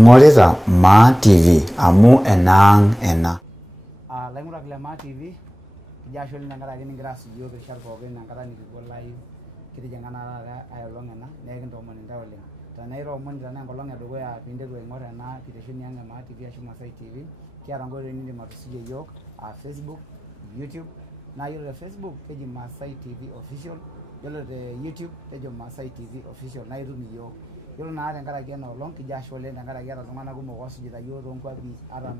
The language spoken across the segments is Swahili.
Ingorita Maa TV amu enang ena. Laing'urak le Maa TV kijo ashe oleng tenkaraki nigira asuj iyiok irishat pookin enkata nikipuo live kitijing'a naa taata ailong ena nekintoomon intae oleng. Tenaa itoomoni tenaa enkolong edukuya piinteru aing'or ena kitesheni ang' e Maa TV ashu Masai TV, kiata nkoitoi niindim atusujie iyiok Facebook, YouTube. Naa yiolo te Facebook keji Masai TV Official, yiolo te YouTube kejo Masai TV Official naa itum iyiok. Yiolo naa tenkaraki ena olong kijo ashe oleng tenkaraki eeta iltung'anak kumok oosujita iyiok toonkuapi ata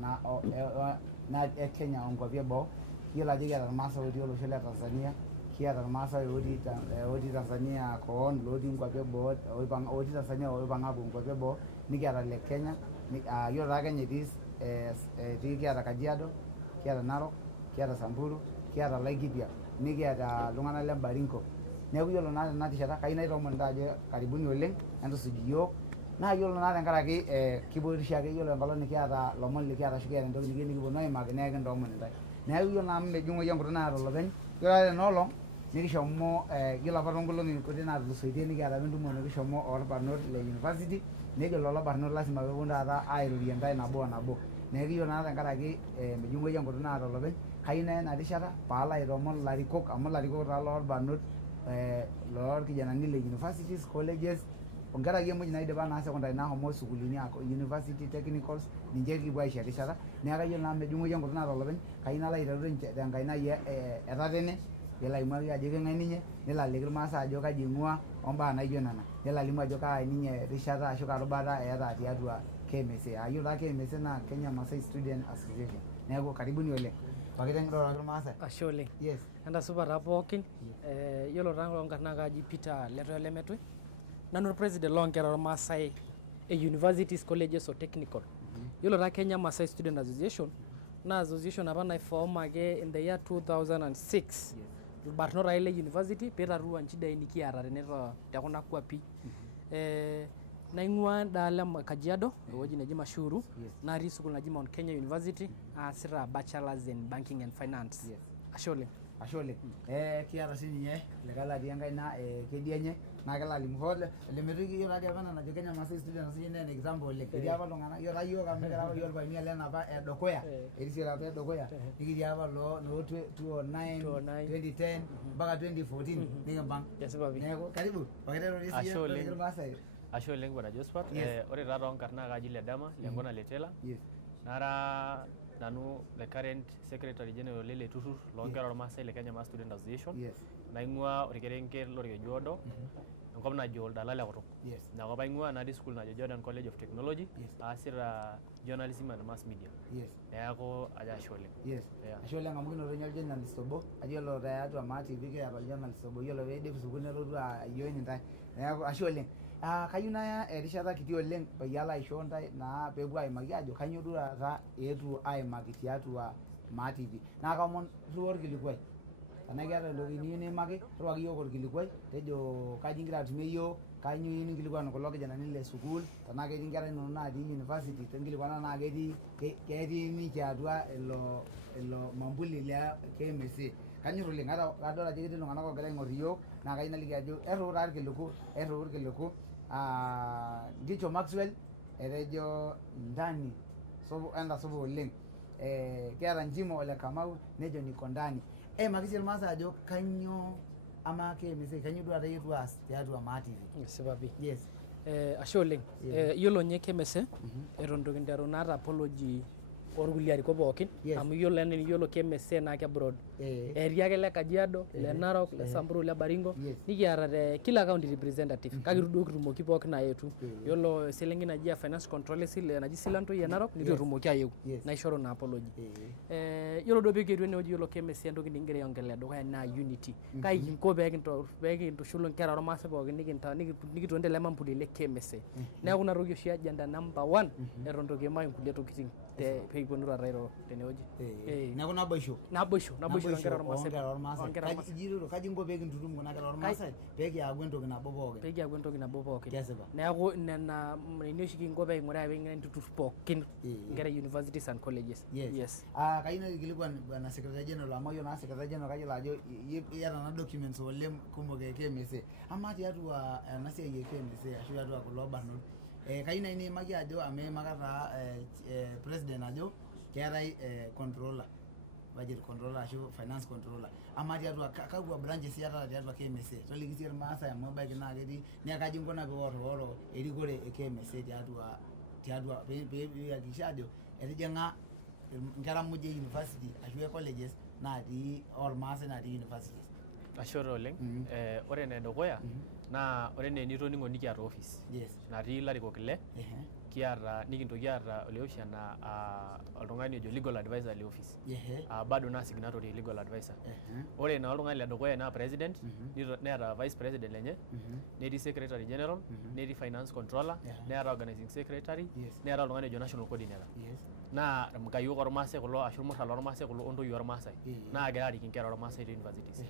naa Kenya onkwapi eboo. Yiolo ajo kiata irmaasai otii olosho le Tanzania, kiata irmaasai otii Tanzania koon, lotii nkwapi eboo, otii Tanzania oipang'a aapuo nkwapi eboo, nikiata le Kenya. Yiolo taa Kenya etii kiata Kajiado, kiata Narok, kiata Samburu, kiata Laikipia, nikiata iltung'anak le Baringo. Neeku yiolo naa tena rishata kayieu naitoomon intae ajo karibuni oleng entusuj iyiok. Naa yiolo naa tenkaraki kipotisho ake yiolo enkolong nikiata lomon likiata ashu kiata entoki nikiyieu nikiponu aimaki naa ekintoomon intae. Neeku yiolo naa amu mejing'oi enkutuk naata olopeny, yiolo ake tena olong nikishomo yiolo apa toonkolong'i kutik naatulusoitie nikiata apa entumo nikishomo orbarnot le university, nejo lelo barnot lasima peeponu taata airorie intae nabo o nabo. Neeku yiolo naa tenkaraki mejing'oi enkutuk naata olopeny, kayieu naa ena rishata paalo aitoomon ilarikok amu ilarikok taa lorbarnot lorkijanani le universities, colleges onkera akeyie muj naidipa naa secondary nashomo sukuulini university technicals ninche kipuo aisho erishata. Neeku kayiolo naa mejing'oi enkutuk naata olopeny, kayieu nalo aiteru tenkaina ai etatene yiolo aimaki ajo keng'ae ninye, nelo aliki irmaasai ajo kaji eing'ua ombaa naijo nena, nelo alimu ajo kaa ninye rishata ashu kaa rubata eeta tiatua KMSA. Yiolo taa KMSA naa Kenya Masai Student Association. Neeku karibuni oleng. Pakiteng'iroroki irmaasai. Ashe oleng. Yes. Entasupa taa pookin. Yiolo taa toonkarn naa kaaji Peter Letoyo Lemetwe. Nanu orpresident loonkera ormaasai e universities, colleges o technical. Yiolo taa Kenya Masai Student Association naa association apa naiform ake in the year 2006. Irbarnot ake le university piitatua nchidai nikiata tekuna kwapi. Naing'ua endaalo Kajiado, ewueji neji Mashuru, natii sukuul naji Mount Kenya University, aasita bachelors in banking and finance. Ashe oleng. Ashe oleng. Kiata sininye likae latii enkaina kedianye naa kelo alimu hoo Lemetwe yiolo taadii apa ena najo Kenya Masai Student Association naa example oleng. Etii apa iltung'anak yiolo taa yiok amu kira apa yiok irpayiani lena apa edukuya, etii sii apa edukuya, nikitii apa noo 2009, 2010 mpaka 2014 nikimpang'. Neeku karibu pakiterorie siiyie irmaasai. Ashe oleng Bwana Josephat. Ore taa toonkarn naa kaaji Ledama Lengona Letela. Nara nanu the current secretary general lele turrur loonkera ormaasai le Kenya Masai Student Association. Naing'ua orkerenket lorkeju odo enkop najo Oldala le Kutuk. Inakop aing'ua natii school najo Jordan College of Technology aasita journalism and mass media. Neeku ajo ashe oleng. Ashe oleng amu kinoto ninye oljournalist obo, ayiolo tiatua Maa TV kiata oljournalist obo, yiolo peidip sukuul nelotu ajoin intae. Neeku ashe oleng. Kayieu naya erishata kiti oleng peyie alo aisho ntae naa peepuo aimaki ajo kanyioo duo taata eetuo aimaki tiatua Maa TV. Naa kaomon irriwaa orkilikuai. Tenaa keeta entoki niyieu niimaki, irriwaki yiok orkilikuai, tejo kaji igira atumie yiok, kanyioo iyieu ninkilikuan kulo kijanani le sukuul, tenaa ketii nkera inonok natii university tinkilikuana tenaa ketii ninche atua ilo mambuli le KMSA. Kanyorr oleng, kadol ajo ketii iltung'anak oogira aing'orr iyiok naa kayieu naliki ajo erriu taa irkiliku. Gicho Maxwell etejo ndani entasupa oleng. Kiata Njimo Ole Kamau nejo niko ndani. Eimaki sii irmaasai ajo kanyioo ama KMSA, kanyioo duo taata eetuo aas tiatua Maa TV. Sipa pi. Yes. Ashe oleng. Yiolo nye KMSA eton itu kinteru naata apology orkulie arikok pookin amu yiolo KMSA naa kebroad. Etii ake le Kajiado, le Narok, le Samburu, le Baringo, nikiata te kila county representative kake itu duo kitumoki pookin aetu. Yiolo eselenkei naji finance control naji Silantoi e Narok nitu etumoki aeu, naishoru na apology. Yiolo duo peekitu enewueji yiolo KMSA entoki nikigira aiongelea dukuya naa unity. Kai kinko peekintushul inkera ormaasai pookin nikituendelea mambuli le KMSA. Neeku ina toki oshi agenda number 1 eton itu kiimaki nkulie tokiting peekiponu taata airo tenewueji. Neeku naboisho. Naboisho toonkera ormaasai. Kaji inko peekintutum kuna kera ormaasai peekiaku entoki nabo pookin. Neeku nena oshi kinko peeking'uraa peeking'uraa entutur pookin nkera universities and colleges. Yes. Kayieu naikilikuan Bwana Secretary General amu yiolo naa Secretary General kayiolo ajo iyata na documents oleng kumok e KMSA. Amaa tiatua ena siai e KMSA ashu tiatua kulo barnot kayieu nai niimaki ajo ameimaka taa president ajo keetai controller budget controller ashu finance controller ama tiatua kakwa branches yata tiatua KMSA toliki sii irmaasai amu ebaiki naa ketii kaji nkuna piworo erikore e KMSA tiatua pihakikisha ajo etijing'a nkera muj e university ashu colleges natii ormaasai natii universities. Ashe oleng. Ore enedukuya naa ore enitoning'o nikiata office natii ilarikok ile kiata nikintoki aata oleoshi enaa oltung'ani ojo legal advisor le office bado naa signatory legal advisor. Ore naa oltung'ani ledukuya naa president neeta vice president lenye netii secretary general netii finance controller neeta organizing secretary neeta oltung'ani ojo national coordinator. Naa irmkayiok ormaasai kulo ashu irmurran ormaasai kulo ontoyie ormaasai naagira arik inkera ormaasai te universities.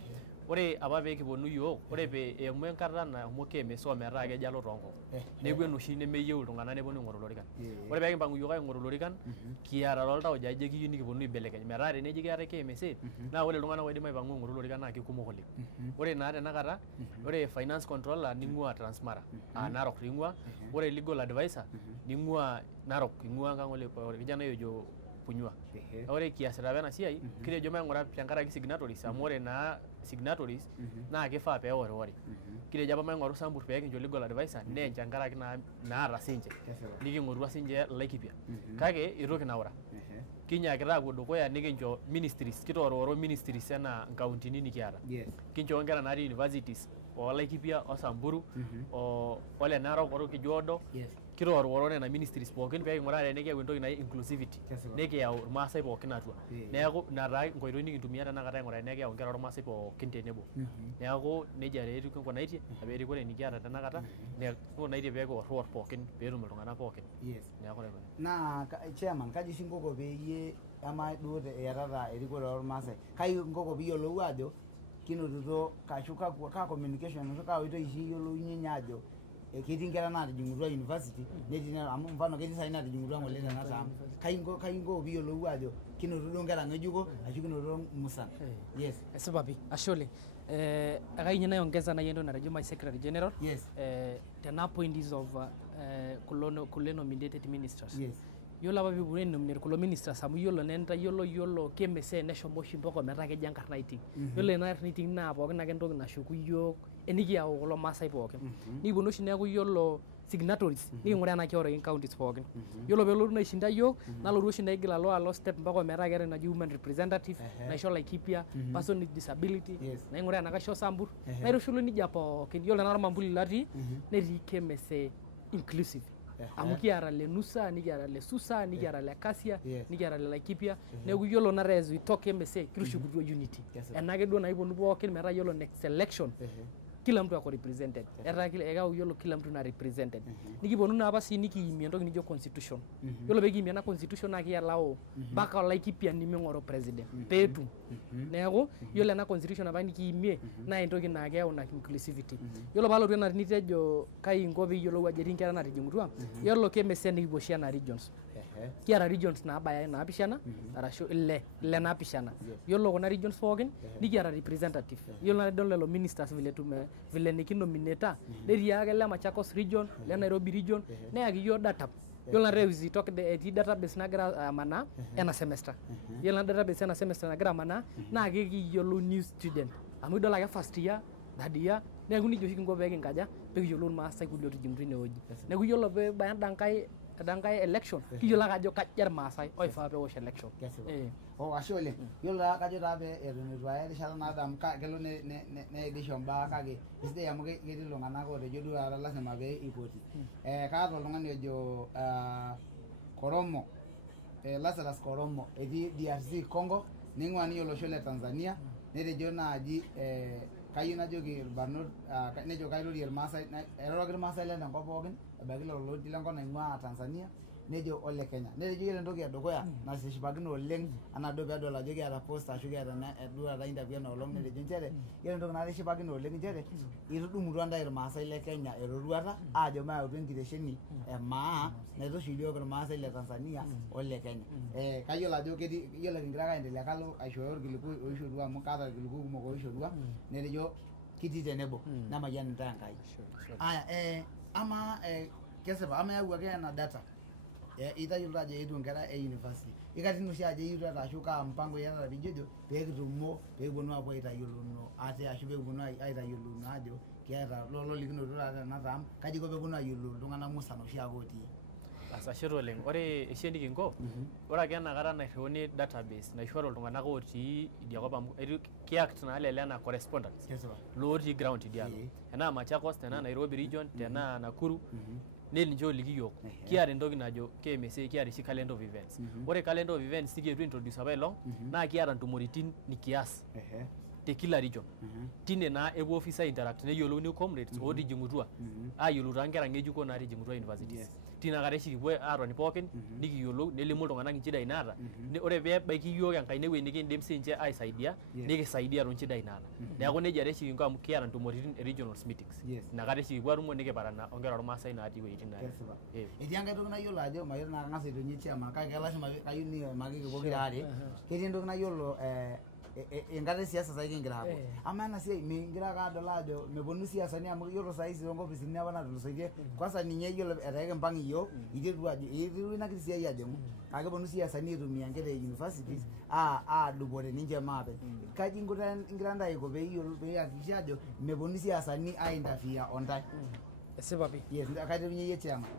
Ore apa peekiponu yiok, ore eimu enkata nashomo KMSA metaa kejo alo toonkop neeku enoshi nemeyieu iltung'anak neponu aing'oru ilorikan. Ore peekimpang'u yiok aing'oru ilorikan kiata tooltauja ajo kiyieu nikiponu aibelekeny metaa teneji keetai KMSA naa ore iltung'anak oidim aipang'u aing'oru ilorikan naa kekumok oleng. Ore naa tenakata ore finance controller ning'ua Transmara Narok ing'ua, ore legal advisor ning'ua Narok ing'ua Nkang'ole orkijanai ojo Punyua. Ore kiasita apa ena siai kitejo maing'ura tenkaraki signatories amu ore naa signatories naa kifaa peeworiwori. Kitejo apa maing'oru Sambur peekincho legal advisor neenche tenkaraki naata siinche niking'orua siinche Laikipia. Kake itu kinaura. Kinyaakita aapuo dukuya nikincho ministries kitoororo ministries enaa nkauntini nikiata. Kincho nkera natii universities o Laikipia o Samburu o ole Narok Orkejuodo kitoororo nena ministries pookin peeking'uraa tenikiyau entoki naji inclusivity nikiyau irmaasai pookin atua. Neeku ina taa enkoitoi nikintumia tenakata aing'uraa nikiyau nkera ormaasai pookin tenebo. Neeku nejia taa etiu kinkunaitie apa erikore nikiata tenakata nikunaitie peekiworriwor pookin peetum iltung'anak pookin. Neeku nejia. Naa chairman kaji oshi inkoko peyie ama duo iyatata erikore ormaasai kai inkoko piiyiolou ajo kinotito kashu kaa communication ashu kaa oitoi oshi iyiolounye ajo ketii nkera naatijing'utua university netii amu mfano ketii saai naatijing'utua ng'ole tena term kai inko piiyiolou ajo kinotito duo nkera ng'ejuko ashu kinotito musan. Esipa pii ashe oleng. Akayieu ninye naiongeza nai entoki natejo my secretary general tena appointees of kulo nominated ministers. Yiolo apa piipuo ainominate kulo ministers amu yiolo entayiolo KMSA neshomo oshi mpaka metaa keji enkarna iting. Yiolo ina arna iting naa pookin ake entoki nashuku yiok enikiyau kulo maasai pookin. Nikiponu oshi neeku yiolo signatories niking'uraa enaa keoriki counties pookin. Yiolo peelotu naishinda yiok nalotu oshi naigil alo step mpaka metaa keetai naji women representative naisho Laikipia person with disability naing'uraa enaa kaisho Sambur naitushulu nijia pookin. Yiolo ena ormambuli latii netii KMSA inclusive. Amu kiata le Nusa, nikiata le Susa, nikiata le Kasia, nikiata le Laikipia. Neeku yiolo na as we talk KMSA kitushukutua unity. Enake duo naiponu pookin metaa yiolo next election kila mtu ako represented. Ekau yiolo kila mtu na represented. Nikiponu naa apa sii nikiimie entoki nijo constitution. Yiolo pekiimie ena constitution naa kialao mpaka Laikipia niming'oru president peetum. Neeku yiolo ena constitution apa nikiimie naa entoki naa keyau na inclusivity. Yiolo paalotu ena nitejo kai inko piiyiolou ajo etii nkera naatijing'utua. Yiolo KMSA nikipuo oshi enaa regions. Kiata regions naabaya naapishana arashu ile naapishana. Yiolo kuna regions pookin nikiata representative. Yiolo nadol lelo ministers vile nikinominata netii ake le Machakos region, le Nairobi region neyaki yiok data. Yiolo na reviews itok etii database nagira amanaa ena semester. Yiolo na database ena semester nagira amanaa naa kiyiolou new student. Amu idol ake first year, third year neeku nijo oshi kinko peekinkaja peekiyiolou irmaasai kulie ootijing'utua inewueji. Neeku yiolo peebaya endankai election kiyiolo ake ajo kaja irmaasai oifaa peewosh election. Ashe oleng. Yiolo taa kajo taa pee eton itu aya erishata naado amu kelo neidisho mbaa kake esidai amu ketii iltung'anak ootejo duo taata lasima pee ipoti. Kaata oltung'ani ojo Koromo Lazarus Koromo etii DRC Congo ning'ua ninye olosho le Tanzania netejo naaji kayieu najoki irbarnot nejo kairorie irmaasai airoroki irmaasai lenkop pookin ebaiki lelo otii lenkop naing'ua Tanzania nejo ole Kenya. Netejo yiolo entoki edukuya nasishipakino oleng anaa duo peedol ajo kiata post ashu kiata duo taata interview enoolong netejo nchere yiolo entoki natishipakino oleng nchere itudumutua ntae irmaasai le Kenya eroruata aajo mayautu enkitesheni emaa naitushul yiok irmaasai le Tanzania ole Kenya. Kayiolo ajo ketii yiolo kingira ake aendelea kalo aishooyo irkiliku oishorutua amu kaata irkiliku kumok oishorutua netejo kitii tenebo namayian ntae Enkai. Ama kesipa ama yau ake ena data itayiolo ajo eetuo nkera e university ikatin oshi ajo eyiutu ashu kaa mpango iyata pijojo peekitumo peekiponu apuo aitayiolono ate ashu peekiponu aitayiolono ajo kiata lolikinoto taata ena taam kaji iko peeponu ayiolou iltung'anak musan oshiake otii. Asashe oleng. Ore esiai nikinko, ore ake enakata nairriuni database naishoru iltung'anak otii idia kop amu kiact naa lele enaa correspondents lotii ground idialo. Tenaa Machakos, tenaa Nairobi region, tenaa Nakuru, ninche oliki yiok. Kiata entoki najo KMSA, kiata oshi calendar of events. Ore calendar of events nikietuo introduce apailong naa kiata ntumoritin nikias te kila region. Tine naa epuo officer interact neyiolou new comrades ootijing'utua ayiolou taa nkera ng'ejuko naatijing'utua universities. Tina kata oshi kipuo aatoni pookin nikiyiolou nelimu iltung'anak inchidai naata. Ore peebaiki yiok enkaina ewueji nikiindim siinche aisaidia nikisaidia toonchidai naata. Neeku nejia oshi kinko amu kiata ntumoritin e regional meetings. Inakata oshi kipuo atumo nikiparana onkera ormaasai natii iwuejitin naati. Etii enkae toki nayiolo ajo mayiolo naa kang'as aitonie chairman kake lasima kayieu niimakiki pokira are. Ketii entoki nayiolo enkata esiasa sai kingira aapuo. Ama ena siai mingira ake adol ajo meponu siasani amu yiolo saa hizi toonkopisini apa natulusoitie kwanza ninye yiolo etaa kimpang' iyiok iteru ajo eiterua ina kiti siai ajing'u kake eponu siasani aitumia nkera e universities aadupore ninche maate. Kaji inko ingira ntae aiko peiyakikisha ajo meponu siasani ainterfere ontae? Esipa pi. Yes, kaiterunye yie chairman.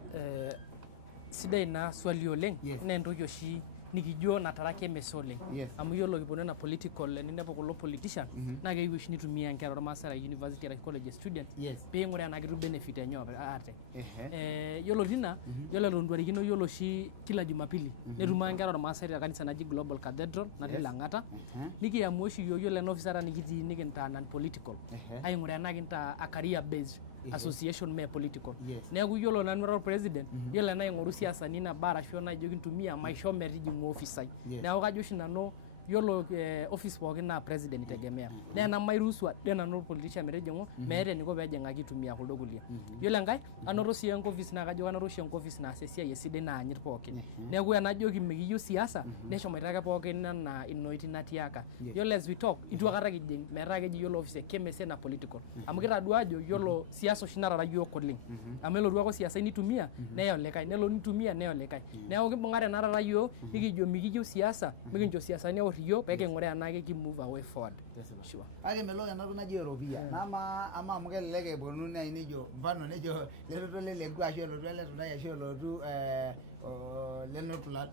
Sidai ina swali oleng naa entoki oshi nikijo natara KMSA oleng amu yiolo kiponu ena political ninepu kulo politician naa keyieu oshi nitumia nkera ormaasai university arashu college student peing'uraa enaa ketum benefit enye ate. Yiolo tina yiolo eton duarikino yiolo oshi kila Jumapili netumaa nkera ormaasai te kanisa naji Global Cathedral natii Lang'ata nikiamua oshi yiok yiolo ena office ata nikitii nikintaa non political aing'uraa enaa kintaa a career based association mee political. Neeku yiolo nanu ara president yiolo ena aing'oru siasani nabo arashu naijo kintumia maisho metijing'u ofisai. Neeku kajo oshi nanu yiolo office pookin naa president itegemea. Naa ena mairuhusu ade nanu politician metijing'u meeta eniko peejing'aki aitumia kuldo kulie. Yiolo enkae anoto sii enkofis naa kajo kanoto oshi enkofis naas esiai esidai naanyit pookin. Neeku enajoki mikiyieu siasa neshomoita ake pookin enaa inoiti natiaka. Yiolo as we talk itu aikata kijing' metaa keji yiolo office e KMSA na political. Amu kitadua ajo yiolo siasa oshi natara yiok oleng. Amu elotu ake siasa nitumia neya olikae nelo nitumia neya olikae. Neeku kibung'are naa taata yiok nikijo mikiyieu siasa mikincho siasani eworr yiok peeking'uraa enaa ki-move away forward. Sure. Kake melok enatoki naji eropiyia. Nama amu kelelek eponu nai nejo mfano nejo lelotu leleku ashu elotu ele tung'ani ashu elotu Leonard Pulat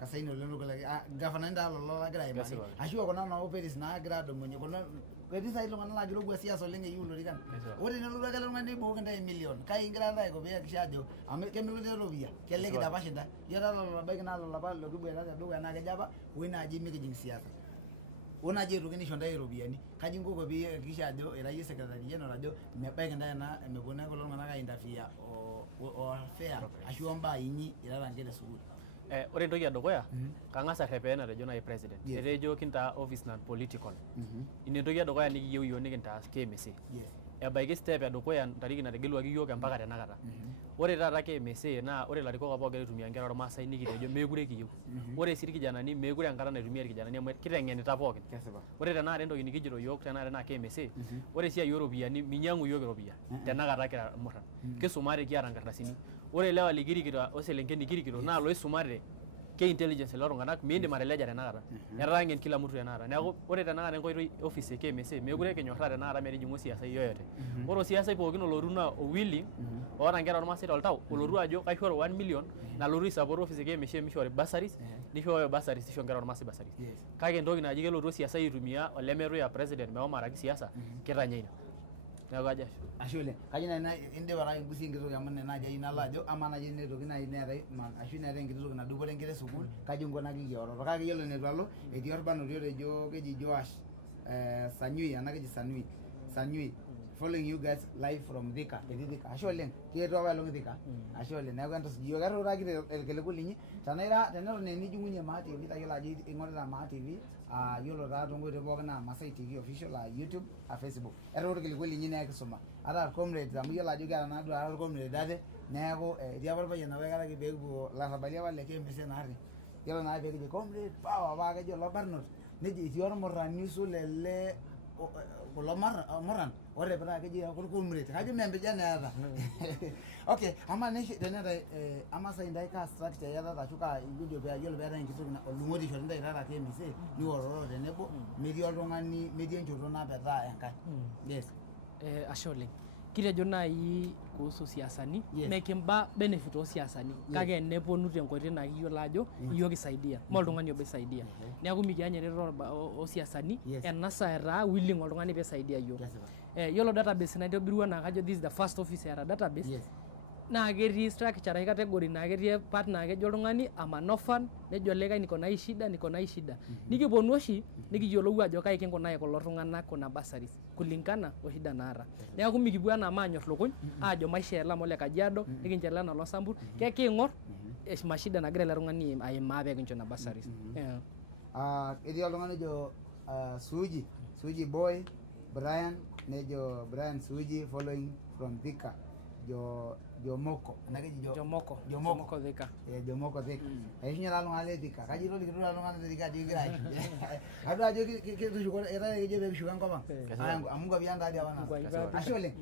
Kasaino Leonard Pulat gavana nda lolo lagira aimaki ashu kuna nao peris naagira adumunye kuna ketii sai iltung'anak laagira opuo siasa oleng eyieu lorikan. Ore nelotu ake oltung'ani neibooki ntae million kai ingira ntae aiko peeyakikisha ajo amu kemelotu eropiyia kelelek idapash intae. Iata lolo abaiki naa lolo apa lotuboita tedukuya naa kejo apa woi naaji mikijing' siasa. Wonaji eitoki nisho ntae iropiyiani kaji inkoko piiyakikisha ajo ira yie secretary general ajo mebaiki ntae ena meponu ake kulo tung'anak ainterfere o affair ashu ombaa inyi irara nkera esukuul. Ore entoki edukuya kang'as arrepea enatejo nai president etejo kintaa office non political. Ina entoki edukuya nikiyieu yiok nikintaas KMSA. Ebaiki step edukuya ntariki nategeluaki yiok empaka tenakata. Ore taata KMSA naa ore ilarikok apa ogira aitumia nkera ormaasai nikitejo meekure kiyieu. Ore sii irkijanani meekure enkata naitumia irkijanani amu kiteng'enita pookin. Ore tenakata entoki nikijito yiok tenakata naa KMSA ore esiai ooropiyiani minyang'u yiok iropiyiani tenakata kira murran. Kisumate kiata nkardasini. Ore lewa likirikito oselenken nikirikito naa loisumate ke-intelligence lelo tung'anak miindim ateleja tenakata. Etaa ng'en kila mtu tenakata. Neeku ore tenakata enkoitoi office e KMSA meekure kinyorraa tenakata metijing'u siasa yoyote. Ore osiasai pookin olotu naa willing oota nkera ormaasai toltau olotu ajo kaishoru 1 million nalotu aisupport office e KMSA mishori bursaries nishooyo bursaries nisho nkera ormaasai bursaries. Kake entoki naji kelotu osiasai aitumia olemetu ya president mehomo araki siasa kitanya ina. Neeku aja ashe oleng. Kajo nai indipa taa engusi enkitoki amu nena aja nalo ajo ama naji netoki nai neetai ashu neetai enkiti toki nadupore nkera esukuul kaji inkunaki kioroto. Kake yiolo enetu alo etii orbanoti otejo keji Joash Sanyui ena keji Sanyui following you guys live from Thika. Etii Thika. Ashe oleng. Kietuo apa elong Thika. Ashe oleng. Neeku entoki yiok etuutaki irkiliku linyi teneton enijing'unye Maa TV tayiolo ajo ing'orita Maa TV yiolo taa toonkoitoi pookin naa Masai TV official YouTube Facebook. Etuutu irkiliku linyi naa kisuma. Ata comrades amu yiolo ajo kiata naaduo ara comrade ate neeku etii apa irpayiani apa ekaraki peekipuo larrabali apa le KMSA naarri. Yiolo naa peekijo comrade power paa kejo ilo barnot nejo etii ormurrani oisul ele kulo moran ore pera keji kurkumret kaji membe jana yata okay ama neshi teneta ama sa indai ka structure yata tashuka video pia yolo pera nkitu na olumori shori ndai rara KMC ni ororo tenebo media oltung'ani media enchoto napeta enkai yes ashole kitejo nai kuhusu siasani mekimba benefit o siasani kake neponu tenkoitoi na kiyiolo ajo iyiok kisaidia mo oltung'ani obo isaidia neeku mikianyere o siasani enasa era willing oltung'ani pee isaidia iyiok yiolo database naitobirua na kajo this is the first office era database na ketii structure ai category na ketii part na kejo oltung'ani ama nofan nejo leka niko na shida nikiponu oshi nikiyiolou ajo kai kinkunaa kulo tung'anak kuna basaris kulingana o shida naata neeku mikipuo na maanyor lukuny ajo maisha ela mole Kajiado nikinchela na Losambur kiing'or mashida nagira ele tung'ani aimaa pee kincho na basaris etii oltung'ani jo Suji boy Brian nejo Brian Suji following from Thika Jomoko nakeji Jomoko Thika Jomoko Thika aishinya la ngale Thika kaji ro likiro la ngale Thika digira ado ajo kitushuko era keje be bishuka ngoma amunga byanda hadi abana ashole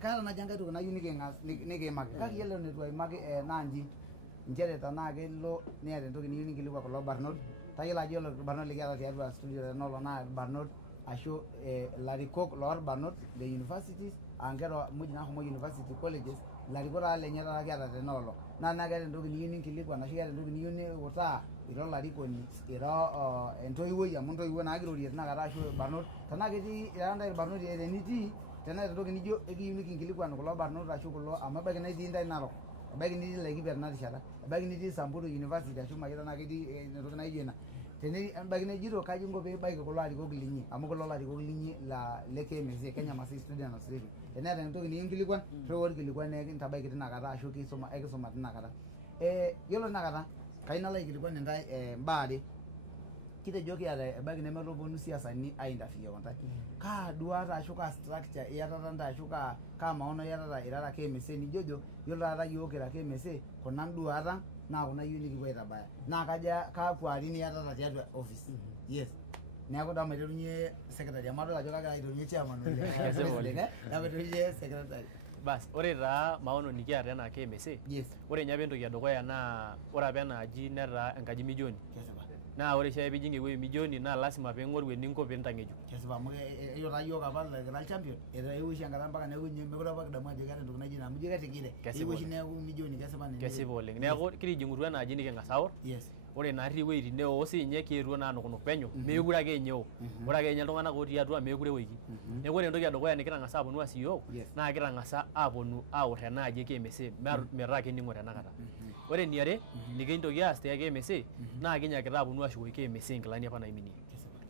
kala na janga to na unique ngas nike mak kaki yelo ne tuai mak nanji njere tanake lo ne ate ntoki ni unique likwa kulo Barnot tayela ajo lo Barnot likiata tiatua studio no lo na Barnot ashu larikok lor Barnot the universities angero mujina homo university colleges larikora lenye la kiata tenolo na nagere ntoki ni unique likwa na shigere ntoki ni unique uta iro larikoni iro entoiwoi amu ntoiwoi na girori na kata ashu Barnot tanake ti iranda Barnot eniti tena ntoki nijo eki unique nkilikwa kulo Barnot ashu kulo amabaki na itinda inaro abaki ni like berna rishara abaki ni Samburu University ashu makita na kiti ntoki na ijena tene abaki ni jiro kaji ngo be baki kulo aliko gilinyi amu kulo aliko gilinyi la KMC Kenya Masi Student Association ena ntoki ni nkilikwa rewor kilikwa ne kintabaki tina kata ashu kisoma tina kata yolo na kata kaina la kilikwa nenda mbaade kitejo kiata abaki ne meloponu siasani ainterfere konta ka duata ashu ka structure yata nda ashu ka maono yata irara KMC ni jojo yolo ata yokera KMC kuna duata na kuna unique kwa itabaya na kaja ka kwari ni yata tiatua office yes neeku da maiterunye secretary amado ajo kaka aiterunye chairman na maiterunye secretary bas ore taa maono nikiata ena KMC ore nya pentoki edukuya na ore apa enaaji netaa enkaji mijoni na ore shay pijing ewuei mijoni na lazima peing'oru eninko pintangejuk kesipa amu eyo tayo apa la champion era ewoshi enkata mpaka neeku mekure apa kidamu ajo keeta ntoki naji na muje ketigire ewoshi neeku mijoni kesipa oleng neeku kitijing'utua enaaji niking'as aor ore naari ewuei neo sinye kietuo na nukunuk penyo mekure ake nyeo ore ake nye iltung'anak otii atua mekure weiki neeku ore entoki edukuya nikitang'asa aponu asiyo na kitang'asa aponu aor enaaji KMC metaa kening'o tenakata ore eniare nikintoki aas te KMC na kinyakita aponu ashukoki KMC nkilani apa naiminie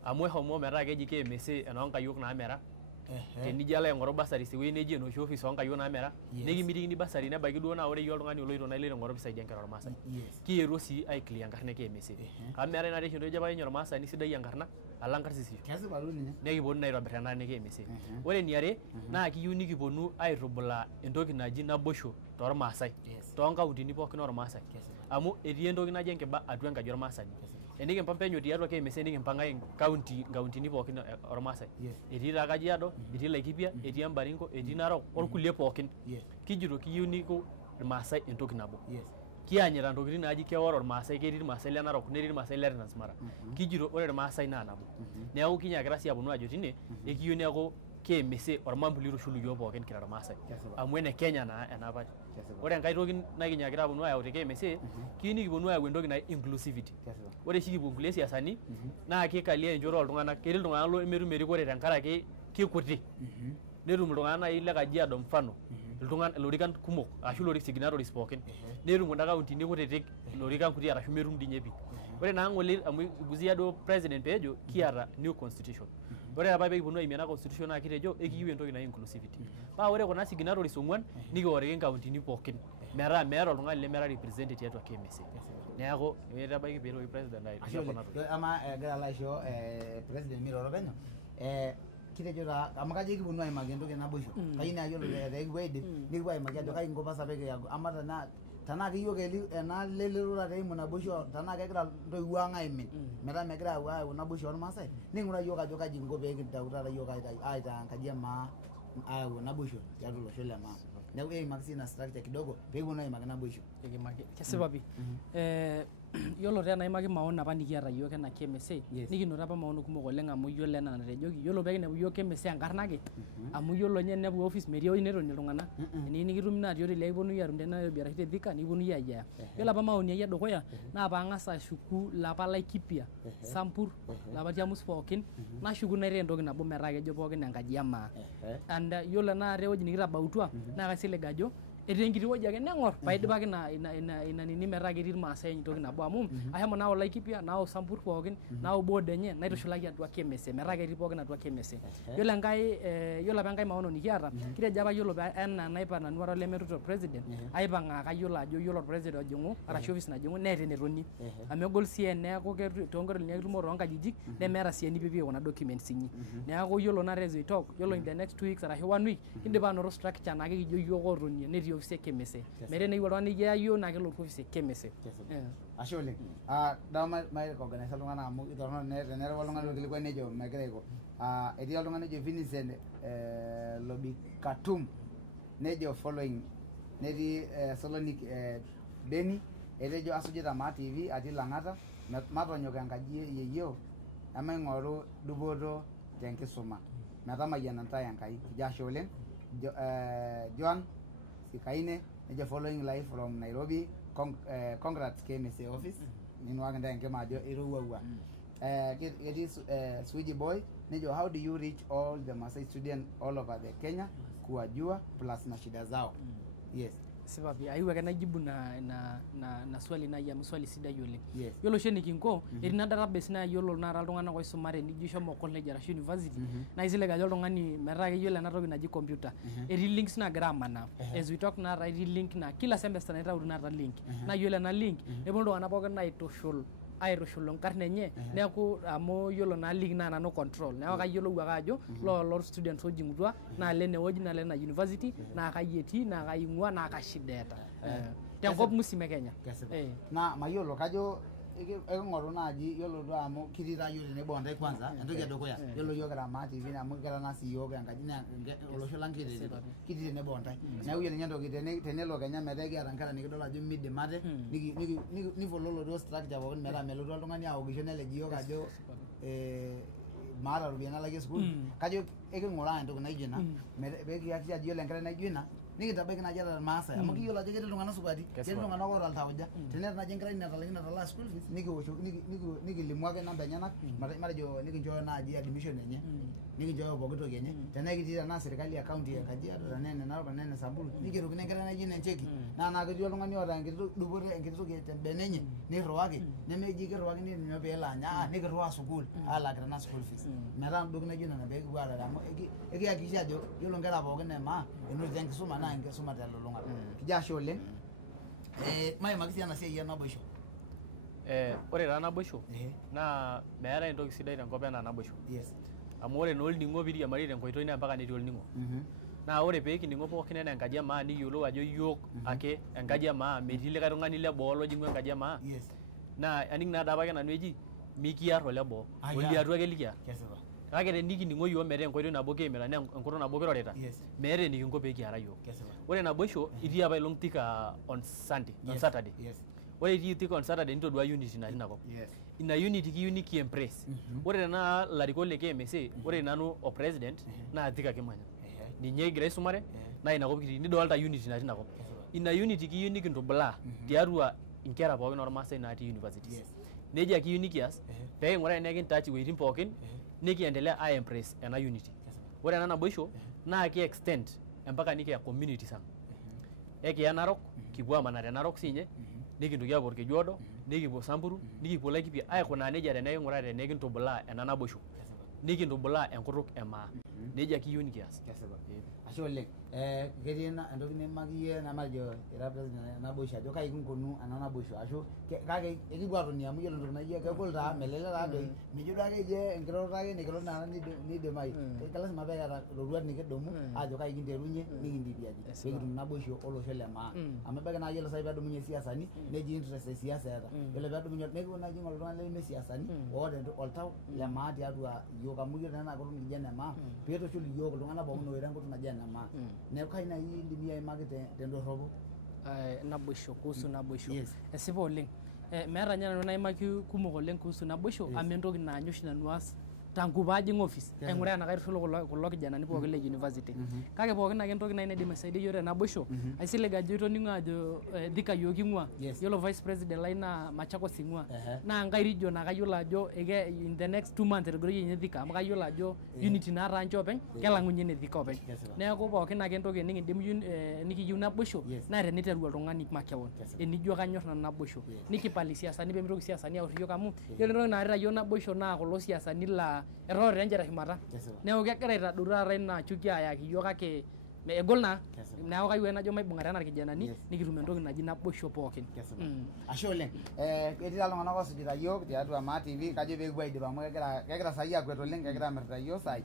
amu ehomo metaa keji KMC enonkayiok naamera tenijo alo aing'oru basaris ewuei neji enoshi office onkayiok naamera nikimitikini basari nebaiki duo na ore iyie oltung'ani oloito nailo aing'oru pisaidia nkera ormaasai kietuo sii aiclear enkarna KMC amu meetai naa tesho ejo apa ninye ormaasani sidai enkarna alang karsisisho nekiponu naa aitobir enaa KMC ore eniare naa kiyieu nikiponu aitubulaa entoki naji naboisho tormaasai toonkauntini pookin ormaasai amu etii entoki naji enkiba atua enkaji ormaasani enikimpang penyo tiatua KMC nikimpangai nkauntini pookin ormaasai etii taa Kajiado etii Laikipia etii Embaringo etii Narok orkulie pookin kijito kiyieu niku irmaasai entoki nabo kianyita ntokitin naaji keor ormaasai ketii irmaasai le Narok netii irmaasai le Transmara kijito ore irmaasai naa nabo neeku kinyakita sii aponu ajo tine ekiyieu neeku KMC ormambuli oitushulu yiok pookin kira irmaasai amu ene Kenya naa enapa ore enkai toki nakinyakita aponu ayau te KMC kiyieu nikiponu ayau entoki naji inclusivity ore oshi kipuo nkulie siasani naa kikalia enchoto oltung'anak ketii iltung'anak lemetum erikore tenkaraki kikuti netum iltung'anak nai le Kajiado mfano iltung'anak ilorikan kumok ashu lorik signatories pookin netum kunda kauntini kutitik ilorikan kuti arashu metum dinye pi ore naa ng'ole amu iguzia duo president peejo kiata new constitution ore apa peekiponu aimie ena constitution naa kitejo ekiyieu entoki naji inclusivity paa ore kuna signatories ong'uan nikioriki nkauntini pookin metaa meeta oltung'ani lemera represented tiatua KMC neeku etabaiki peetoki president ama egira alo aisho president miroro penyo kitejo taa amu kajo kiponu aimaki entoki naboisho kayieu naa yiolo ekipuo aidip nikipuo aimaki ajo kai inko pasa pee kiaku ama tanaa keyiok ena lelero teimu naboisho tanaa kegira ntoiwuo ang aimin metaa megira ayau naboisho ormaasai ning'ura yiok ajo kaji kinko pee kintau taata yiok aitaa enkaji emaa ayau naboisho tiatua olosho le maa neeku eimaki sii ina structure kidogo pee kiponu aimaki naboisho kesipa pi yiolo tee naimaki maon apa nikiata yiok ena KMSA nikinoto apa maon kumok oleng amu yiolo ena natejoki yiolo pee kinepu yiok KMSA enkarna ake amu yiolo nye nepu office metii ewueji netonie iltung'anak eniyieu nikitumi naa tioti lee kiponunui atum tena biashara te Thika nikiponunui ayiaya yiolo apa maoni ai edukuya naa paang'as ashuku lapa Laikipia Sambur lapa Tiamus pookin nashuku naitaa entoki nabo metaa kejo pookin enkaji emaa and yiolo ena ewueji nikitabautua naa kaisilig ajo etii enkiti wueji ake neng'or paidipaki ina nini metaa ketii irmaasai entoki nabo amu ashomo nao Laikipia nao Sambur pookin nao board enye naitushulaki atua KMSA metaa ketii pookin atua KMSA yiolo enkae yiolo apa enkae maono nikiata kitejo apa yiolo enaa naipa nanu ara lemetuto president aipang'aa kayiolo ajo yiolo president ojing'u arashu office najing'u neeta enetonie amu egol sii eneeku toonkolong'i nikitumo toonkajijik nemeeta sii enipipie kuna documents inyi neeku yiolo na as we talk yiolo in the next 2 weeks arashu 1 week kindim anoto structure naa kijo yiok otonie netii office e KMSA metaa neyieu oltung'ani nikiya yiok naa kelotu office e KMSA ashe oleng dawa mai organize iltung'anak amu itorrono tenerewa oltung'ani orkilikuai nejo megira aiko etii oltung'ani nejo Vincent Lobikatum nejo following netii Solonik Beni etejo asujita Maa TV atii Lang'ata matonyok enkaji yeyio emaing'oru dupoto tenkisuma metamayiana ntae Enkai kijo ashe oleng Joan Sikaine nejo following live from Nairobi congrats KMSA office ninuaki ntae enkima ajo irowuaua ketii Swiji Boy nejo how do you reach all the Maasai students all over the Kenya kuwajua plus na shida zao yes sipa pia aiwa ake najibu na swali na ya swali sidai oleng yiolo oshi nikinko etii na database na yiolo nara iltung'anak oisumare nijo shomo college arashu university na isilig ajo oltung'ani metaa keyiolo ena toki naji computer etii links nagira amanaa as we talk na etii link na kila semester naitau naata link na yiolo ena link neponu iltung'anak pookin aitushul inkarn enye neeku amu yiolo na link naa nanu control neeku kayiolou ake ajo loo students ojing'utua naa lene wueji naa lena university naa kai etii naa kai ing'ua naa kashida eeta tenkop musima Kenya na mayiolo kajo eking'oru naaji yiolo duo amu kitii taa yiok tenebo ntae kwanza entoki edukuya yiolo yiok kira Maa TV amu kira naa sii yiok enkaji olosho lang kitii tenebo ntae neeku yiolo ninye entoki tenelo Kenya metaa kiata nkera nikidol ajo midim ate nifollow duo structure pookin metaa melotu oltung'ani aokisho nelej yiok ajo maata ropiyiani nalakie sukuul kajo eking'uraa entoki naijo ina peekiyaki ajo yiolo enkerai naijo ina nikintabaiki naaji ata irmaasai amu kiyiolo ajo ketii iltung'anak supati ketii iltung'anak oota iltauja teneeta naaji enkerai natalakine atalaa school fees nikilimu ake namba enyenak matejo nikinchooyo naaji admission enye nikinchooyo pooki toki enye tenaa kitii tenaa serikali account ya Kajiado tenaa ene Narok tenaa ene Samburu nigerokini enkerai naijo ina encheki naa ketii oltung'ani oota enkiti dupoto enkiti toki tembene enye nirriwaki nemeji kirriwakini ninye peelo anya nikirriwaa sukuul alak tena school fees metaa ntoki naijo nena peekipuo aarare amu ekiyakikisha ajo yiolo nkera pookin emaa enotito enkisuma naa enkisuma telulung'ata kijo ashe oleng maimaki sii ena siai enaboisho ore taa naboisho naa meetai entoki sidai tenkop enaa naboisho amu ore naa olning'o piiriamari tenkoitoi naa mpaka netii olning'o naa ore pee kining'o pookin enaa enkaji emaa niyiolou ajo yiok ake enkaji emaa metii likae tung'ani leboo lojing'u enkaji emaa naa aning naa dapake nanu eji mikiar oleboo oliatua ake likiar kake tenikining'o yiok metaa enkoitoi nabo kiimita naa enkutuk nabo kirorita meeta enikinko pee kiara yiok ore naboisho itii apa ilong Thika on Saturday ore itii Thika on Saturday nitodua unity natii inakop ina unity kiyieu nikiembrace ore tenaa larikok le KMSA ore nanu o president naa Thika kimanya ninye egira aisumare naa inakop kitii nidolta unity natii inakop ina unity kiyieu nikintubulaa tiatua inkera pookin ormaasai natii universities nejia kiyieu nikias pee king'uraa enaa kintouch iwueitin pookin nikiendelea aembrace ena unity ore ena naboisho naa ki-extend mpaka nikiya communities ang ekiya Narok kipuo amanaa Narok siinye nikintoki apuo Orkejuodo nikipuo Samburu nikipuo Laikipia aikunaa nejia teneking'uraa tenekintubulaa ena naboisho nikintubulaa enkutuk emaa nejia kiyieu nikias ashe oleng ketii entoki nimaki iyie namajo ira president naboisho ajo kai kinkunu ena naboisho ashu kake ekipuo atoni amu yiolo entoki naijio kegol taa melelek taadoi mijo duo ake ijie enkiroroto ake nikiroro naa nidimayu kelasima pee kiata roruat nikidumu ajo kai kinterunye nikindipie aji pekitum naboisho olosho le maa amu ebaiki naa yiolo sai peedumunye siasani neji interest esiasa eeta yiolo peedumunye nekipuo naaji ing'oru iltung'anak leme siasani oota oltau le maa tiatua iyiok amu yiolo naa kutuk nikijo ene maa peetushul iyiok iltung'anak pookin oiro enkutuk naji ene maa neeku kai naaji indimi aimaki tendorropu naboisho kuhusu naboisho esipa oleng meeta ninye nanu naimaki kumok oleng kuhusu naboisho amu entoki naanyu oshi nanu aas tangu paajing office aing'uraa enakaitushul kulo kijanani pookin le university kake pookin ake entoki naaji naidim aisaidia iyiok tenaboisho aisilig ajo itoning'o ajo Thika yiok king'ua yiolo vice president lai naa Machakos ing'ua naa enkae region ake ayiolo ajo in the next 2 months etegiroyie ninye Thika amu kayiolo ajo unity naata ninche openy kelang'unye ene Thika openy neeku pookin ake entoki nikindim nikiyieu naboisho naa teniteru oltung'ani makeon enijo kanyorr nanu naboisho nikipal isiasani peemitoki isiasani aorr iyiok amu yiolo entoki naarita iyiok naboisho naa kulo siasani laa errore enche teshumata neeku kegira aitadou taata ina chuki ayaki iyiok kake egol naa neeku kayieu najo maibung'ata enaa irkijanani nikitum entoki naji naboisho pookin ashe oleng ketii iltung'anak oosujita iyiok tiatua maa TV kajo peekipuo aidip amu kegira saai akwet oleng kegira amirita iyiok saai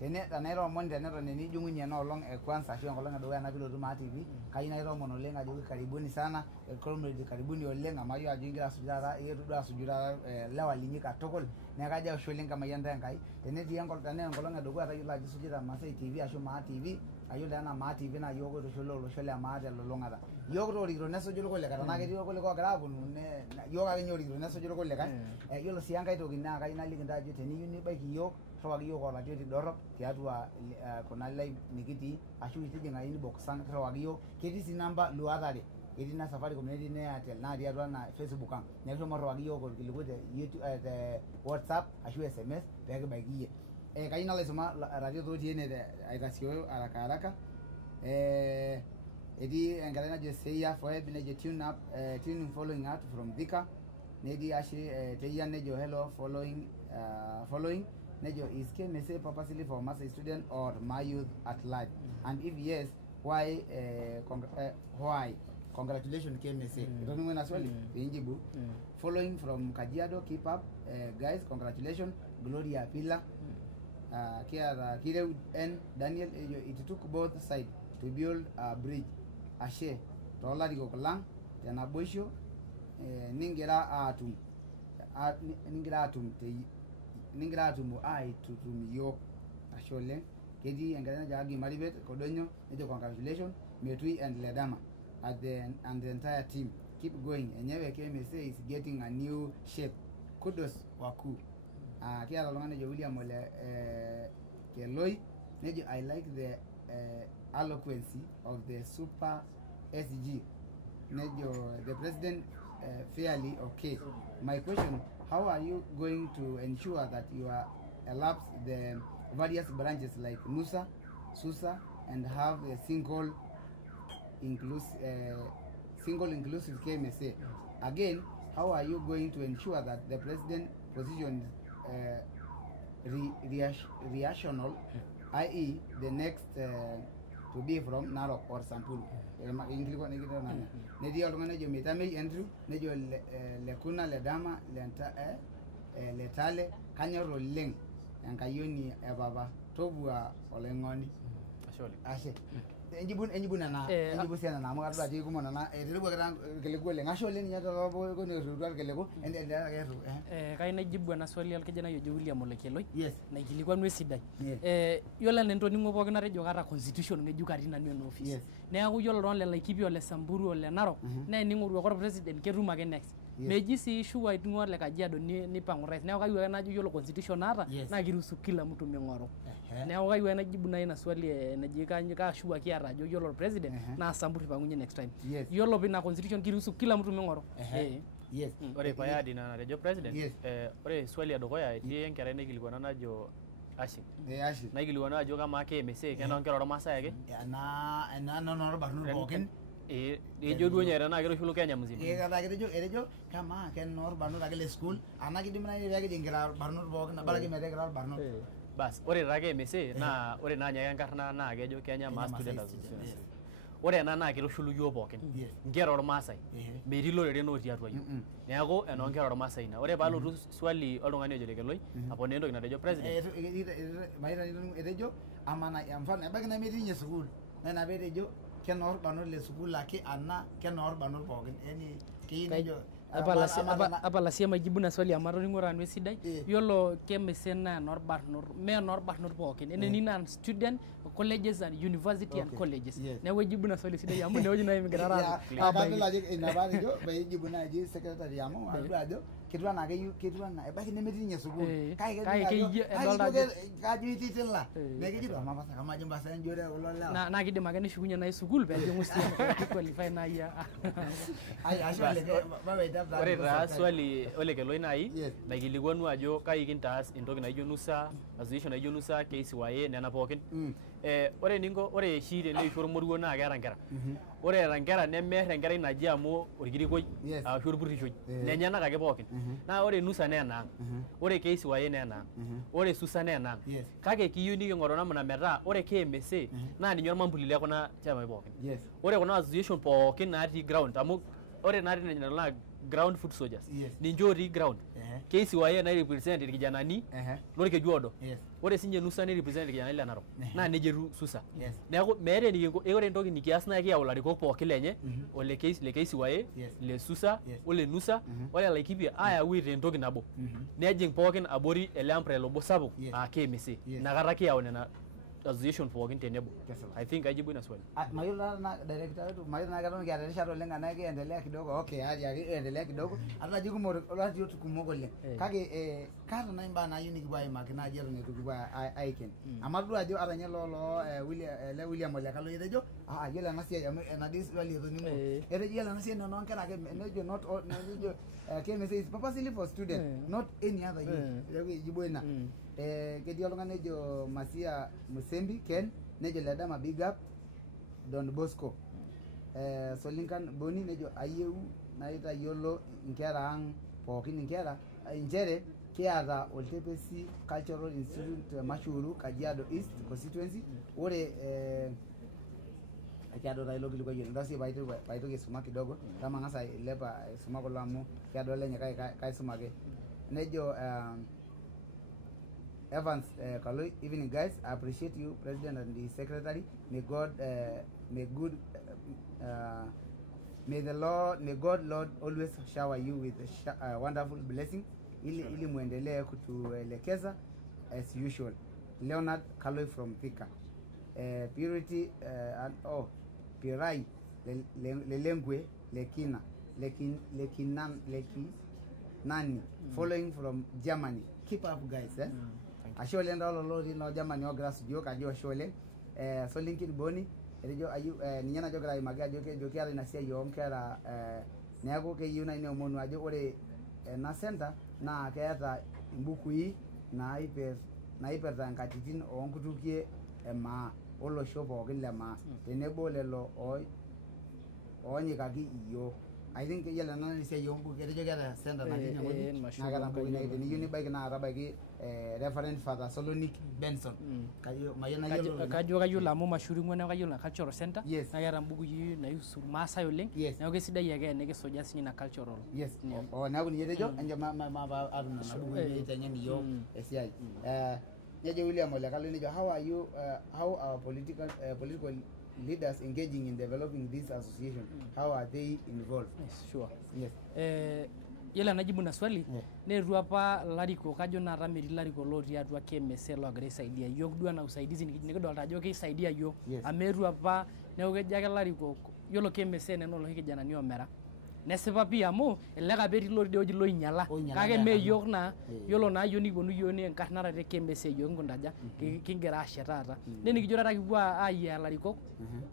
tenaitoomon teneton enijing'unye enoolong kwanza ashu enkolong edukuya napilotu maa TV kayieu naitoomon oleng ajoki karibuni sana comrade karibuni oleng amu ayieu ajo igira asuju taata ietu duo asuju taata lewa linyi katukul neeku kajo ashe oleng kamayian enkai tenetii enkolong edukuya tayiolo ajo isujita Masai TV ashu maa TV ayiolo ena maa TV naa yiok oitushula olosho le maa telulung'ata yiok toorikito nesuju irkulikae tenaa ketii irkulikae ogira aaponu yiok ake ninye orikito nesuju irkulikae yiolo sii enkae toki naa kayieu naliki ntae ajo teniyieu nibaiki yiok irriwaki yiok oratioti dorrop tiatua kuna live nikitii ashu itijing'a inbox ang irriwaki yiok ketii sii namba luat are ketii ina Safaricom netii ina Airtel natii atua ena Facebook ang neeku shomo irriwaki yiok orkiliku te WhatsApp ashu SMS peekibaiki iyie kayieu nalo aisuma iratiot otii ene aitasioyo haraka etii enkerai najo Seya Foeb nejo tune following out from Thika netii Ashley Teyian nejo hello following nejo is KMSA purposely for Masai student or my youth at large and if yes why congratulations KMSA itoning'o ina swali piinjibu following from Kajiado keep up guys congratulations Gloria Pila kiata Kireu N Daniel ejo it took both sides to build a bridge ashe toolarikok lang tenaboisho ningira atumu aitutum iyiok ashe oleng ketii enkerai najo Agi Maribet Kodonyo nejo congratulations Metui and Ledama and the entire team keep going enyewe KMSA is getting a new shape kudos wakuu kiata oltung'ani nejo William Ole Keloi nejo I like the eloquence of the super SG nejo the president fairly okay my question how are you going to ensure that you are elapse the various branches like Nusa, Susa and have a single inclusive KMSA again how are you going to ensure that the president position rational i.e. the next to be from Narok or Samburu netii oltung'ani nejo Mitamei Andrew nejo Lekuna Ledama Letale kanyorr oleng enkayioni epapa tobua oloing'oni ashe enjibu nena enjibu sia nena amu kadua ajo kumok nena eterewuaki taa irkiliku oleng ashe oleng ninye tolopokoni oirriutua irkiliku endelea ake erru kayieu naijibu ena swali orkijanai ojo William Ole Keloi naikilikwanu esidai yiolo enaa entoning'o pookin natejo kaata constitution ng'ejuk atii nanu ena office neeku yiolo iltung'anak le Laikipia ole Samburu ole Narok naa ening'oru ake president ketum ake next meji sii shuwa itung'ua le Kajiado nipang'u rais neeku kayieu ake najo yiolo constitution naata naa kiruhusu kila mtu ming'oru neeku kayieu ake najibu nai ina swali naji kaashuwa kiata ajo yiolo president naa Samburu ipang'unye next time yiolo pina constitution kiruhusu kila mtu ming'oru ore payadi na natejo president ore swali edukuya etii enkerai naikilikuana najo Ashing naikilikuana ajo kamaa KMSA kenoo nkera ormaasai ake ena noorbarnot pookin ejo duo nyere naa ketoshulu Kenya mzima etejo kamaa kenoorbarnot ake le school ana kidim nai pee kijing nkera orbarnot pookin abaraki metaa kira orbarnot bas ore taa KMSA naa ore naa nyake enkarna naa kejo Kenya Mass Student Association. Ore ena naa kitushulu yiok pookin nkera ormaasai metii loreren otii atua yiok neeku enoo nkera ormaasai ina. Ore paalotu swali oltung'ani ojo Lekeloi aponaa entoki natejo president etejo amana mfano ebaiki nemetii ninye sukuul naa ina peetejo kenoorbarnot le sukuul ake ana kenoorbarnot pookin yani keyieu nejo apala sii majibu na swali amu atoning'o nanu esidai. Yiolo KMSA naa enoorbarnot mee enoorbarnot pookin eneni naa student colleges and university and colleges. Neeku ejibu na swali sidai amu inewueji naaji migira adol ajo ina paatejo peejibu naaji secretary amu adol ajo ketiu anaa ebaiki nemetii ninye sukuul kake kajo ititila neeku kejito amapasa kamajo mbasa njore kulo lewa naa kidim ake neshukunye naaji sukuul peejing'u sii qualify naaji ore taa swali Ole Keloi naaji naikilikwanu ajo kai kintaas entoki naijo nusa association naijo nusa KCYA nena pookin. Ore ninko ore oshi teneisho ormoruo naa keeta nkera. Ore eeta nkera nemeer enkerai naji amu orkirikoi ashu orpurrishoi nenyenak ake pookin. Naa ore nusa naa enaang', ore KCYA naa enaang', ore susa naa enaang'. Kake kiyieu niking'oru namna metaa ore KMSA naa ninye ormambuli le kuna chamai pookin. Ore kuna association pookin natii ground amu ore natii ninye naa ground foot soldiers ninche otii ground. KCYA na represent irkijanani lorkeju odo. Ore sinye nusa ni represent irkijanani le Narok naa neje etu susa. Neeku meeta enikinko ore entoki nikias naa kiyau larikok pookin lenye ole KCYA le susa ole nusa ole Laikipia ayau entoki nabo nejing pookin abori ele umbrella obo sapuk KMSA nakata kiyau nena association pookin tenebo. I think ajibu ina swali. Mayiolo na director wetu mayiolo na keton kiata erishata oleng anaa kiendelea kidogo. Okay, endelea kidogo. Hata jiku olati yote kumok oleng. Kake kaata na imbaa nayieu nikipuo aimaki naaji eton eitu kipuo aiken. Amatodua ajo ata ninye William Ole Kaloi etejo yiolo ena siai amu enadii swali etoning'o. Etejo yiolo ena siai noonkera ake nejo not nejo KMSA is purposely for student not any other youth. Neeku ejibu ina. Ketii oltung'ani nejo Masia Musembi Ken nejo Ledama big up Don Bosco Solinkan Boni nejo ayieu naitayiolo nkera ang' pookin nkera nchere kiata Oltepesi Cultural Institute Mashuru Kajiado East constituency. Ore kiado tailo kilikuwa yenu ndasi baitoki suma kidogo kama ngasa ilepa suma kulo amu kiado lenye kai suma ke nejo Evans Kaloi, evening guys. I appreciate you, President and the Secretary. May God Lord always shower you with wonderful blessing. Ili muendelee kutuelekeza as usual. Leonard Kaloi from Thika. Purity and Pirai Lelengwe Lekina Lekinani following from Germany. Keep up guys Ashole ndalo lori no Germany ogras joke ajo ashole Solinkin Boni ejo ayu ninye na jogra imaga joke ala ina sia yonkera neeku keyieu na ine omonu ajo ore na center na keeta imbukui naiperta nkatitin onkutukie emaa olosho pookin lemaa tenebo lelo onyikaki iyo. I think yala nani sia yombu ketejo keeta center na kinya ngodi na kata mbuki na ite ni bike na atabaiki referent Father Solonic Benson kayo mayana yelo kajo lamu mashuri ngone kayo na cultural center na keeta mbuki na yusu Maasai oleng neeku kesidai ake nekisoja sinye na cultural neeku ninye etejo anje ma aruna na buku itengen iyo esiai nejo William Ole Kaloi nejo how are you how our political leaders engaging in developing this association, how are they involved? Yes, sure. Yes. Yela najibu na swali neetu apa lariko kajo na rameri lariko lotii atua KMSA logira aisaidia yiok duo na usaidizi nikidolta ajo keisaidia yiok ameetu apa neeku kejo ake lariko yiolo KMSA neno loshi kijanani omera nesipa pia amu elelek apa etii lotii oji loinyala kake mee yiok naa yiolo naa yiok nikiponu yiok ni enkarnata te KMSA yiok nkundaja kingira ashe taata nenikijo taata kipuo ayiaya larikok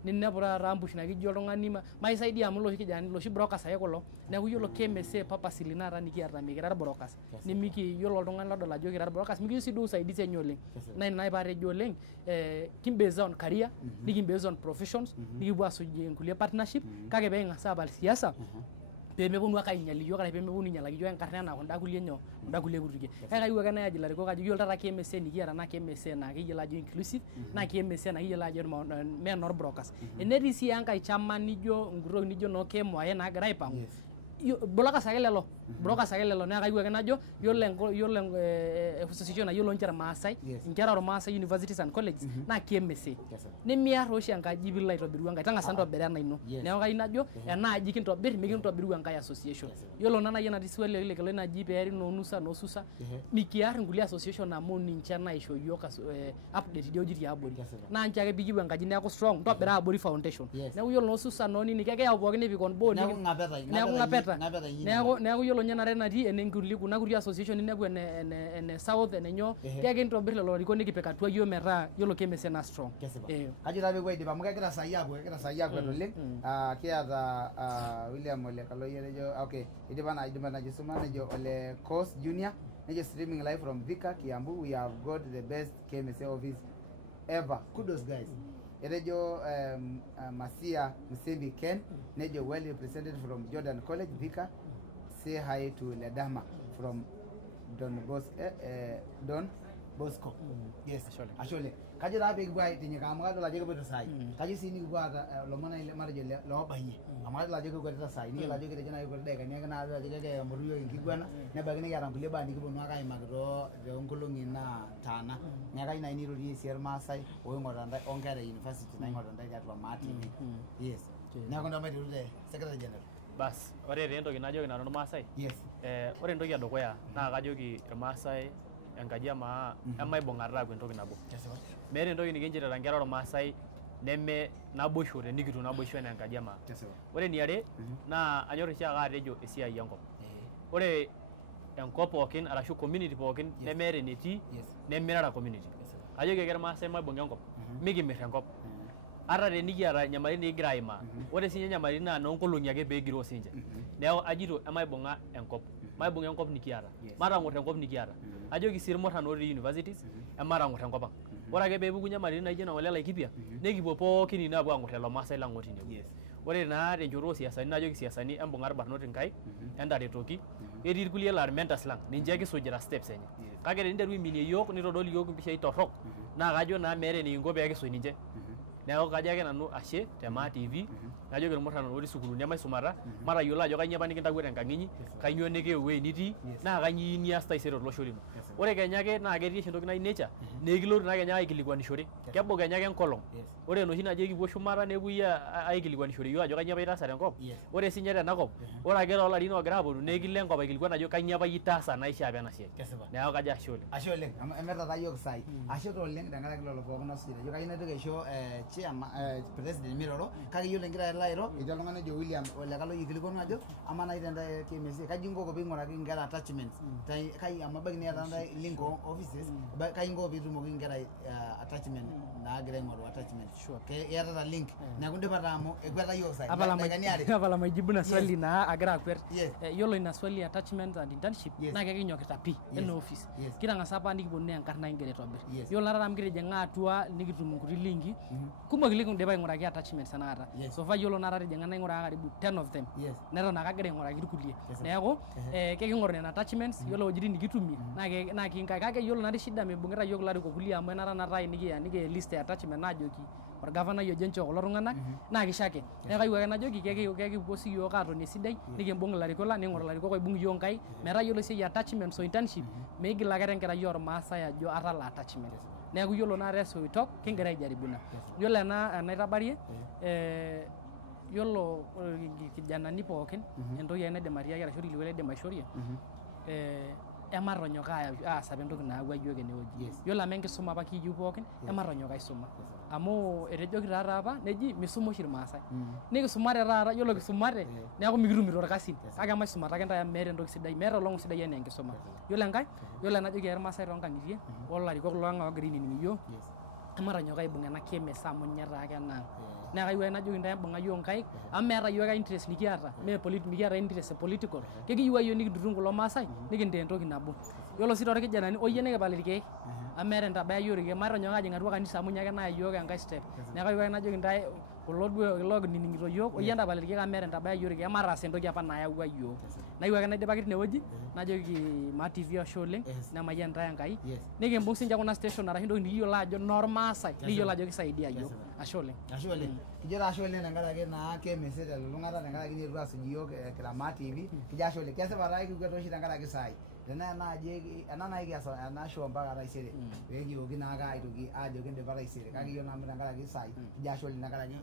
ninepu taata ambush nakijo oltung'ani maisaidia amu loshi kijanani loshi brokers ake kulo neeku yiolo KMSA purposely naata nikiata mikira brokers nimiki yiolo oltung'ani lodol ajo kira brokers mikiyieu sii duo usaidizi enye oleng na ina paatejo oleng kimbase on career nikimbase on professions nikipuo asuj nkulie partnership kake peing'asa apal siasa pemeponu ake ainyal iyiok arashu pemeponu ainyalaki iyiok enkarna enaa kunda kulie nyoo kunda kulie kutukie kake kayieu ake naaji ilarikok ajo yiolo taata KMSA nikiata naa KMSA naa keyiolo ajo inclusive naa KMSA naa keyiolo ajo mee brokers enetii sii enkae chama nijo nkutoki nijo noo KMYA naagira aipang'u brokers ake lelo naa kayieu ake najo yiolo association nayiolo ninche irmaasai inkera ormaasai universities and colleges naa KMSA nemiar oshi enkaji piilo aitobiru enkae tang'asa ntobira ena ino neeku kayieu najo enaaji kintobir mikintobiru enkae association yiolo naa naaji enatii swali elekelo naaji peeri noo susa mikiar inkulie association amu ninche naisho iyiok update idie wueji tiabori naa nche ake pikiyieu enkaji neeku strong ntobira abori foundation neeku yiolo noo susa noo nini kekeyau pookin nipik on board neeku ng'apetai neeku yiolo nye nare natii enenkulie kuna kulie association ninepu ene south enenyoo keke intobir lelo arikok nikipik atua yiok metaa yiolo KMSA naa strong kajo taa peepuo aidip amu kegira saai akwet oleng kiata William Ole Kaloyia nejo okay idipa najo suma nejo Ole Coast Junior nejo streaming live from Thika Kiambu we have got the best KMSA office ever kudos guys etejo Masia Musembi Ken nejo well represented from Jordan College Thika say hi to Ledama from Don Bosco yes ashole kajo taa peekipuo aitinye amu kadol ajo kepoito saai kajo sii nikipuo aata lomon matejo loobayie amu kadol ajo kekwetita saai niyiolo ajo kitejo naaji kwet daikani ake naa ajo kekemoru yiok enkiguana nebaiki nikiata nkulie baa nikiponu ake aimaki toonkolong'i taana neeku kayieu naaji nirorie sii irmaasai oing'orita ntae onkera university naing'orita ntae tiatua Maa TV yes neeku ndomaiteru te secretary general bas ore taa entoki najoki nanu irmaasai ore entoki edukuya naa kajoki irmaasai enkaji emaa emaibung'ata aaku entoki nabo meeta entoki nikinchirita nkera ormaasai neme naboisho tenikitu naboisho enaa enkaji emaa ore eniare naa anyor oshi ake atejo esiai enkop ore enkop pookin arashu community pookin nemeeta enetii nemirara community ajoki ake irmaasai maibung'a enkop mikimirr enkop ata tenikiata nyamalitin nikigira aimaa ore siinye nyamalitin naa noonkolong'i ake peegiroo siinche neeku ajito emaibung'a enkop maibung'a enkop nikiata matang'orr enkop nikiata ajoki sii irmurran otii universities ematang'orr enkop ang ore ake peepuku nyamalitin naijo nang'ole Laikipia nekipuo pookin ina apuo ang'orr lelo maasai lang otii ine ore naa tenchoto oosiasani najoki siasani embung'a irbarnot inkaik entaretoki etii irkulie laa irmentas lang ninche kisujita steps enye kake teninteru aiminie yiok nitodol yiok impishai torrok naa kajo naa meeta enikinko peekisuj ninche neeku kajo ake nanu ashe te Maa TV najoki irmurran otii sukuuluni emaisumata matayiolo ajo kanyioo apa nikintawuo tenkang' inyi kanyioo nikiiu ewuei nitii naa kanyioo nias taisere tolosho lino ore kenya ake naa ketii oshi entoki naji nature nekilotu naa kenya aikilikuanishore kebau kenya ake enkolong ore enoshi naji kipuo shumata nepuoi aikilikuanishore yiok ajo kanyioo apa itaasa tenkop ore siinye tenakop ore ake toolarin oogira aponu nekilo enkop aikilikuan ajo kanyioo apa itaasa naishaa pena siai neeku kajo ashe oleng amu emerta taa yiok saai ashe oleng tenkaraki lelo pookin oosita yiok kayieu naitoki aisho president miroro kake yiolo egira airo etii oltung'ani ojo William Ole Kaloyia ikilikuanu ajo ama nai tenda KMSA kaji inkoko piing'uraki nkera attachments kai amu ebaiki niata ntae link offices kai inko piitumoki nkera attachment naagira aing'oru attachment iyatata link neeku indipa taa amu ekweta yiok saai apala maijibu na swali naa agira akwet yiolo ina swali attachment and internship naa kekinyokita pii ena office kitang'asa apa nikiponu enkarna kigira aitobir yiolo naa taata mikitijing'a atua nikitum nkuti linki kumok link indipa aing'uraki attachments enakata so far yiolo naa tijing'a naing'uraa karibu 10 of them neton ake agira aing'uraki irkulie neeku keking'or nena attachments yiolo wuejitin nikitumie naa kinkai kake yiolo natii shida mibung'ita yiok ilarikok kulie amu enata natai nikiya list e attachment naajoki orgavanai ojo nchoo kulo tung'anak naa kisho ake neeku kayieu ake najoki kekipuo sii yiok aatoni esidai nikimbung' ilarikok lang niing'or ilarikok oibung' yiok nkaik metaa yiolo esiai attachments o internship meigil ake enkerai ormaasai ajo atala attachment neeku yiolo naa as we talk kigira aijaribuna yiolo enaitabari yiolo kijanani pookin entoki ake naidim atiaki arashu irkilikuai laidim aishorie ematonyok aas apa entoki nayawua yiok enewueji yiolo amu enkisuma apa kiyieu pookin ematonyok aisuma amu etejoki taata apa neji misuma oshi irmaasai nikisumate taata yiolo kisumate neeku mikitumito orkasin kake maisumata ake ntae amu meeta entoki sidai meeta olong'u sidai enaa enkisuma yiolo enkae yiolo enajoki irmaasai toonkang'itie olarikok lang oogira aining' yiok ematonyok aibung' ena KMSA amu ninye taake enang naa kayieu ake najoki ntae imbung'a yiok nkaik amu meeta yiok interest nikiata mikiata interest political kekiyieu ake yiok nikintutum kulo maasai nikintaa entoki nabo yiolo sii torkijanani oyie nikipal irkeek amu meeta entabaya yiok irkeek matonyok ajing' atua kanisa amu ninye ake naya yiok enkae step neeku kayieu ake najoki ntae kulo duo niningito yiok oyenda pala irkiek amere entabaya yiok irkiek mataas entoki apa nayawua yiok nayeu ake naidipaki tinewueji najoki Maa TV ashe oleng nemayian ntae Enkai nikimbung sinche kuna station arashu ntokitin nikiyiolo ajo normaasai nikiyiolo ajo kisaidia yiok ashe oleng kijo ashe oleng tenkaraki naa KMC telulung'ata tenkaraki niyetuo asuj yiok kira Maa TV kijo ashe oleng kesipa taa kikwet oshi tenkaraki saai tenaa naaji ena naaji kias ena show mpaka taisere pee kiyooki naake aitoki aajo kindipa taisere kake iyiolo naa tenkaraki saai kijo ashe oleng tenkaraki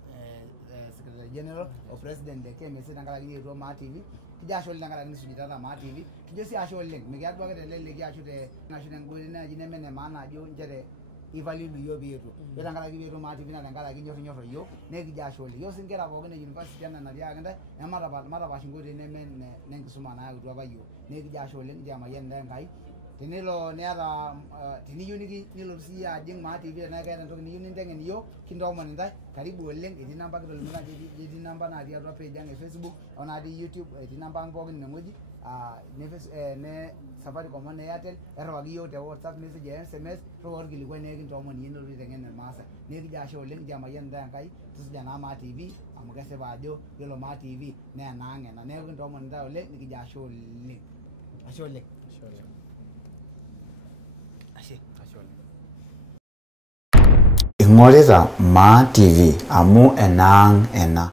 Secretary General o President le KMC tenkaraki niyetuo Maa TV kijo ashe oleng tenkaraki nisujitata Maa TV kijo sii ashe oleng mikiat duake teleleki ashu tenkoitoi naaji neme ene maana ajo nchere ivalue yiok piyetuo ore tenkaraki piyetuo Maa TV naa tenkaraki inyorr yiok nekijo ashe oleng yiok sii nkera pookin e university ena natii ake ntae nematapash inkoitoi neme nenkisuma nayautua apa yiok nekijo ashe oleng kijo amayian ntae Enkai tenelo niata teniyieu nilotu siyie ajing Maa TV tenaa keeta entoki niyieu ninteng'en yiok kintoomon ntae karibu oleng etii namba kitolimuo ajo etii namba natii atua page ang e Facebook o natii YouTube etii namba ang pookin inewueji ne Safaricom o ne Airtel erriwaki yiok te WhatsApp message e SMS irriwaa orkilikuai nekintoomon iyie nilotu aiteng'en irmaasai nekijo ashe oleng kijo amayian ntae Enkai tusuja naa Maa TV amu kesipa ajo yiolo Maa TV naa enaang' ena neeku kintoomon ntae oleng nikijo ashe oleng ashe oleng Ing'orita Maa TV amu enaang' ena